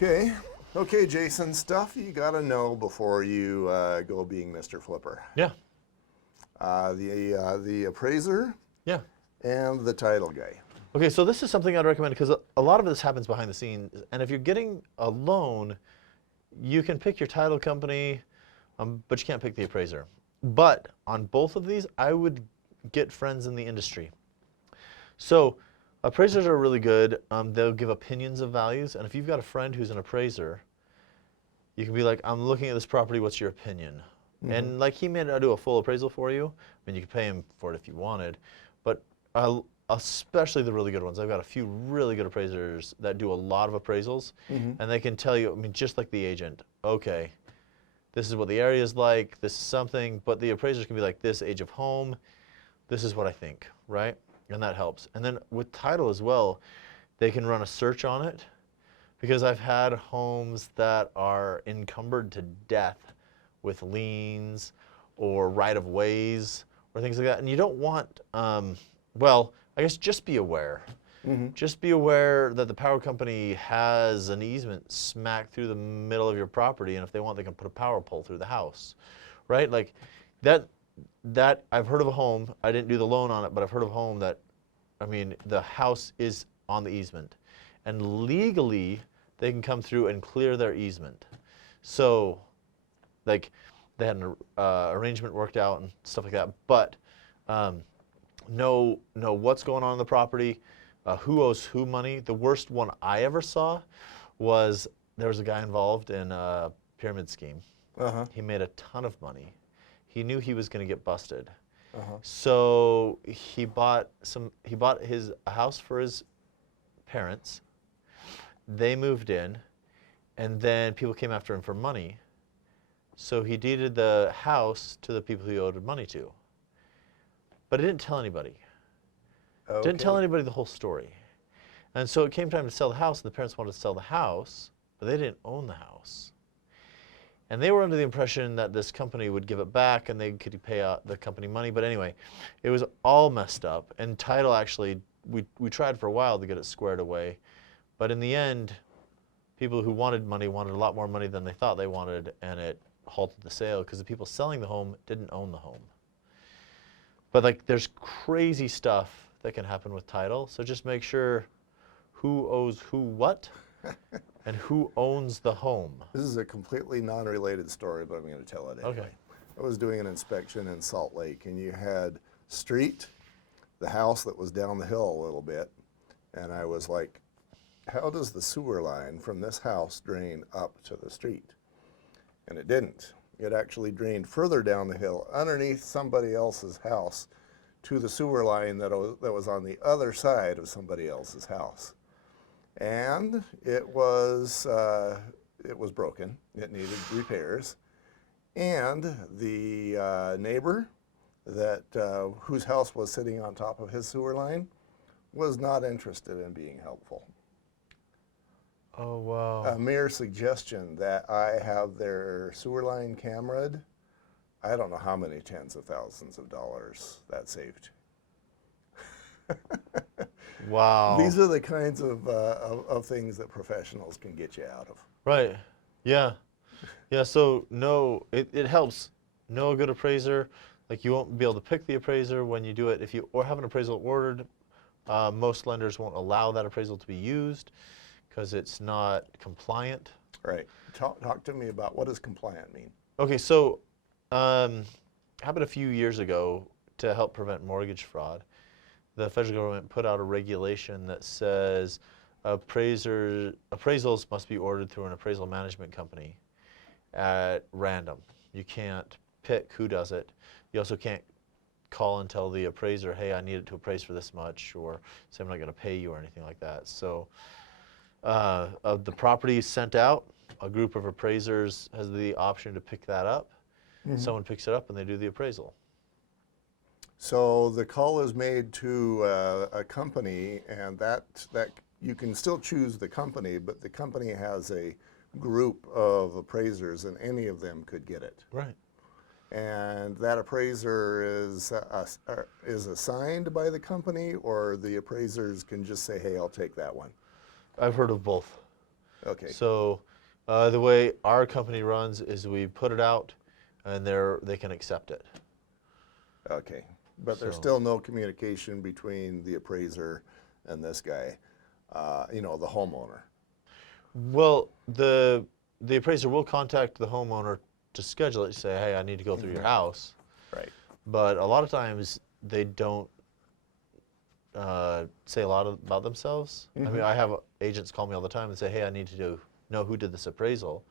Okay. Okay, Jason, stuff you got to know before you go being Mr. Flipper. Yeah, The appraiser yeah. and the title guy. Okay, so this is something I'd recommend because a lot of this happens behind the scenes. And if you're getting a loan, you can pick your title company, but you can't pick the appraiser. But on both of these, I would get friends in the industry. So appraisers are really good. They'll give opinions of values. And if you've got a friend who's an appraiser, you can be like, I'm looking at this property, what's your opinion? And like he may not do a full appraisal for you. I mean, you could pay him for it if you wanted, but especially the really good ones. I've got a few really good appraisers that do a lot of appraisals, and they can tell you, I mean, just like the agent, okay, this is what the area is like, this is something, but the appraisers can be like, this age of home, this is what I think, right? And that helps. And then with title as well, they can run a search on it, because I've had homes that are encumbered to death with liens or right-of-ways or things like that. And you don't want, well, I guess just be aware. Just be aware that the power company has an easement smack through the middle of your property, and if they want, they can put a power pole through the house, right? Like that I've heard of a home, I didn't do the loan on it, but I've heard of a home that, I mean, the house is on the easement. And legally, they can come through and clear their easement. So, like, they had an arrangement worked out and stuff like that. But know what's going on in the property, who owes who money. The worst one I ever saw was there was a guy involved in a pyramid scheme. He made a ton of money. He knew he was going to get busted. So he bought a house for his parents. They moved in, and then people came after him for money. So he deeded the house to the people he owed money to. But he didn't tell anybody. Didn't tell anybody the whole story. And so it came time to sell the house, and the parents wanted to sell the house, but they didn't own the house. And they were under the impression that this company would give it back and they could pay out the company money. But anyway, it was all messed up. And title actually, we tried for a while to get it squared away. But in the end, people who wanted money wanted a lot more money than they thought they wanted, and it halted the sale because the people selling the home didn't own the home. But like, there's crazy stuff that can happen with title. So just make sure who owes who what and who owns the home. This is a completely non-related story, but I'm going to tell it anyway. Okay. I was doing an inspection in Salt Lake, and you had street, the house that was down the hill a little bit, and I was like, how does the sewer line from this house drain up to the street? And it didn't. It actually drained further down the hill underneath somebody else's house to the sewer line that was on the other side of somebody else's house. And it was broken. It needed repairs. And the neighbor whose house was sitting on top of his sewer line was not interested in being helpful. Oh, wow. A mere suggestion that I have their sewer line cameraed, I don't know how many tens of thousands of dollars that saved. Wow. These are the kinds of things that professionals can get you out of. Right. Yeah. Yeah, so it helps. Know a good appraiser. Like, you won't be able to pick the appraiser when you do it. Or have an appraisal ordered, most lenders won't allow that appraisal to be used because it's not compliant. Right. Talk to me about, what does compliant mean? Okay, so happened a few years ago to help prevent mortgage fraud. The federal government put out a regulation that says appraisals must be ordered through an appraisal management company at random. You can't pick who does it. You also can't call and tell the appraiser, hey, I need it to appraise for this much, or say I'm not going to pay you or anything like that. So the property is sent out. A group of appraisers has the option to pick that up. Someone picks it up and they do the appraisal. So the call is made to a company, and that you can still choose the company, but the company has a group of appraisers, and any of them could get it. Right. And that appraiser is assigned by the company, or the appraisers can just say, hey, I'll take that one. I've heard of both. Okay. So the way our company runs is we put it out, and they can accept it. Okay. But there's So- still no communication between the appraiser and this guy, you know, the homeowner. Well, the appraiser will contact the homeowner to schedule it. Say, hey, I need to go through your house. Right. But a lot of times they don't say a lot about themselves. I mean, I have agents call me all the time and say, hey, I need to know who did this appraisal.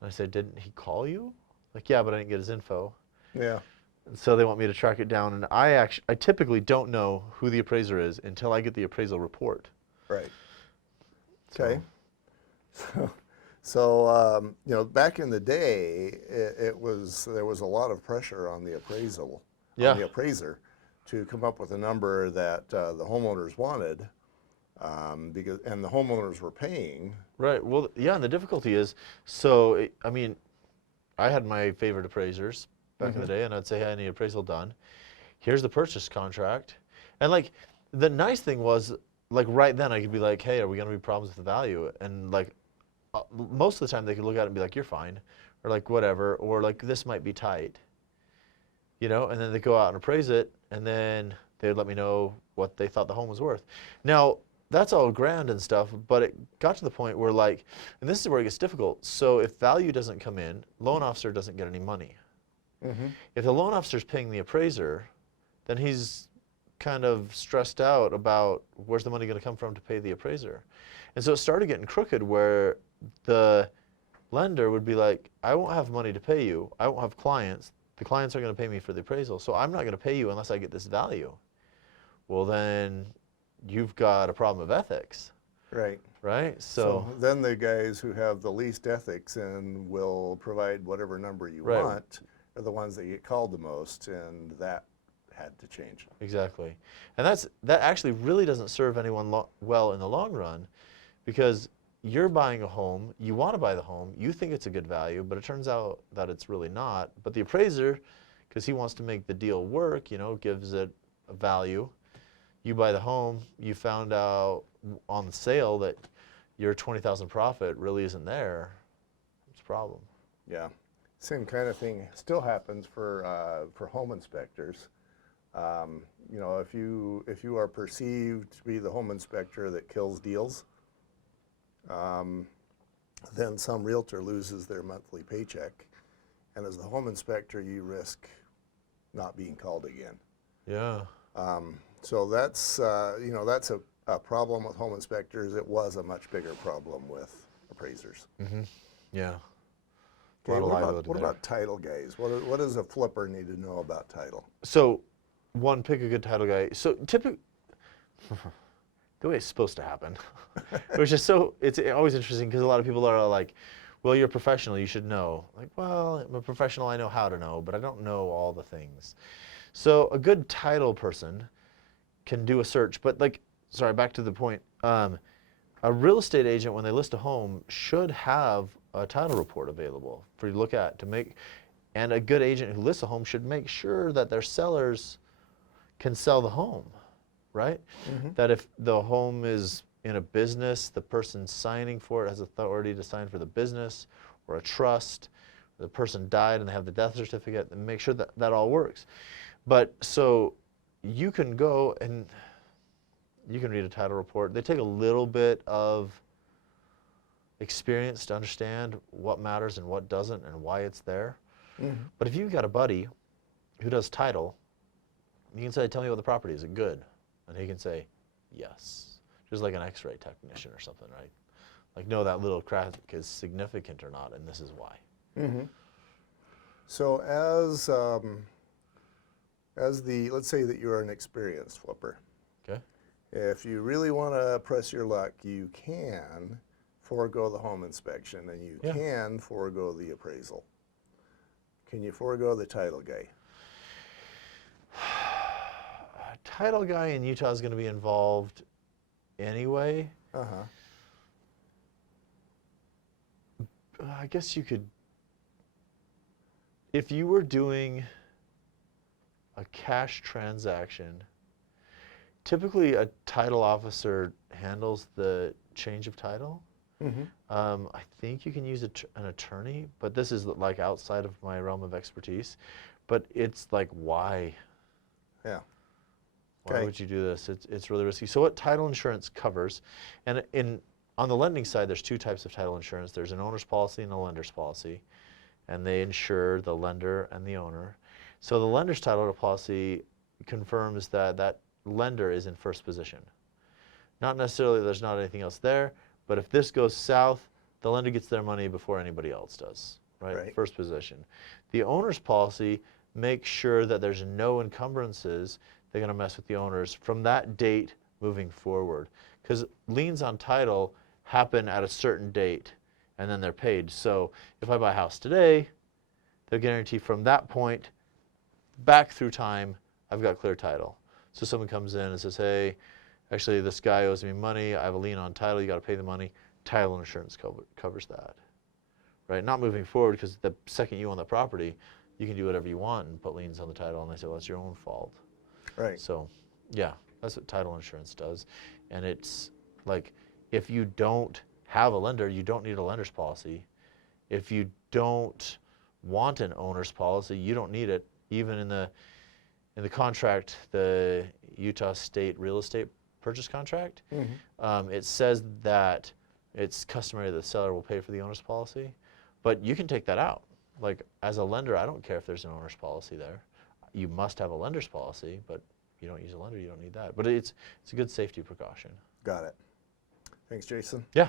And I say, didn't he call you? Like, yeah, but I didn't get his info. Yeah. And so they want me to track it down. And I typically don't know who the appraiser is until I get the appraisal report. Right. So- Okay. So, you know, back in the day, there was a lot of pressure on the appraisal, Yeah. on the appraiser, to come up with a number that the homeowners wanted, and the homeowners were paying. Right. Well, yeah, and the difficulty is, so, I mean, I had my favorite appraisers back in the day, and I'd say, hey, I need appraisal done. Here's the purchase contract. And, like, the nice thing was, like, right then I could be like, hey, are we going to be problems with the value? And, like, most of the time they could look at it and be like, you're fine, or like, whatever, or like, this might be tight, you know? And then they go out and appraise it, and then they would let me know what they thought the home was worth. Now, that's all grand and stuff, but it got to the point where, like, and this is where it gets difficult. So if value doesn't come in, loan officer doesn't get any money. If the loan officer's paying the appraiser, then he's kind of stressed out about where's the money going to come from to pay the appraiser. And so it started getting crooked where the lender would be like, I won't have money to pay you. I won't have clients. The clients are going to pay me for the appraisal, so I'm not going to pay you unless I get this value. Well, then you've got a problem of ethics, Right. right? So then the guys who have the least ethics and will provide whatever number you Right. want are the ones that get called the most, and that had to change. Exactly. And that actually really doesn't serve anyone well in the long run, because you're buying a home, you want to buy the home, you think it's a good value, but it turns out that it's really not. But the appraiser, because he wants to make the deal work, you know, gives it a value. You buy the home, you found out on the sale that your $20,000 profit really isn't there. It's a problem. Yeah. Same kind of thing still happens for home inspectors. You know, if you are perceived to be the home inspector that kills deals, then some realtor loses their monthly paycheck, and as the home inspector, you risk not being called again. Yeah. So that's you know, that's a problem with home inspectors. It was a much bigger problem with appraisers. Yeah. A Okay, lot of what liability there. about title guys? What does a flipper need to know about title? So, one, pick a good title guy. So typically, the way it's supposed to happen, which is it's always interesting because a lot of people are like, well, you're a professional, you should know. Like, well, I'm a professional, I know how to know, but I don't know all the things. So a good title person can do a search, but like, sorry, back to the point. A real estate agent, when they list a home, should have a title report available for you to look at and a good agent who lists a home should make sure that their sellers can sell the home, right? That if the home is in a business, the person signing for it has authority to sign for the business, or a trust, the person died and they have the death certificate, and make sure that that all works. But so you can go and you can read a title report. They take a little bit of experience to understand what matters and what doesn't and why it's there. But if you've got a buddy who does title, you can say, tell me what the property is. Is it good? And he can say, yes. Just like an x-ray technician or something, right? Like, no, that little crack is significant or not, and this is why. So let's say that you're an experienced flipper. Okay? If you really want to press your luck, you can forego the home inspection and you can forego the appraisal. Can you forego the title guy? A title guy in Utah is going to be involved anyway. I guess you could, if you were doing a cash transaction, typically a title officer handles the change of title. I think you can use an attorney, but this is like outside of my realm of expertise. But it's like, why? Yeah. Why Okay. would you do this? It's really risky. So what title insurance covers, and on the lending side, there's two types of title insurance. There's an owner's policy and a lender's policy, and they insure the lender and the owner. So the lender's title policy confirms that that lender is in first position. Not necessarily there's not anything else there, but if this goes south, the lender gets their money before anybody else does, right? Right. First position. The owner's policy makes sure that there's no encumbrances that are going to mess with the owners from that date moving forward. Because liens on title happen at a certain date, and then they're paid. So if I buy a house today, they'll guarantee from that point back through time, I've got clear title. So someone comes in and says, hey, actually this guy owes me money, I have a lien on title, you got to pay the money. Title insurance covers that, right? Not moving forward, because the second you own the property, you can do whatever you want and put liens on the title, and they say, well, that's your own fault. Right. So yeah, that's what title insurance does. And it's like, if you don't have a lender, you don't need a lender's policy. If you don't want an owner's policy, you don't need it. Even in the contract, the Utah State real estate purchase contract, it says that it's customary that the seller will pay for the owner's policy, but you can take that out. Like, as a lender, I don't care if there's an owner's policy there. You must have a lender's policy, but you don't use a lender, you don't need that. But it's a good safety precaution. Got it. Thanks, Jason. Yeah.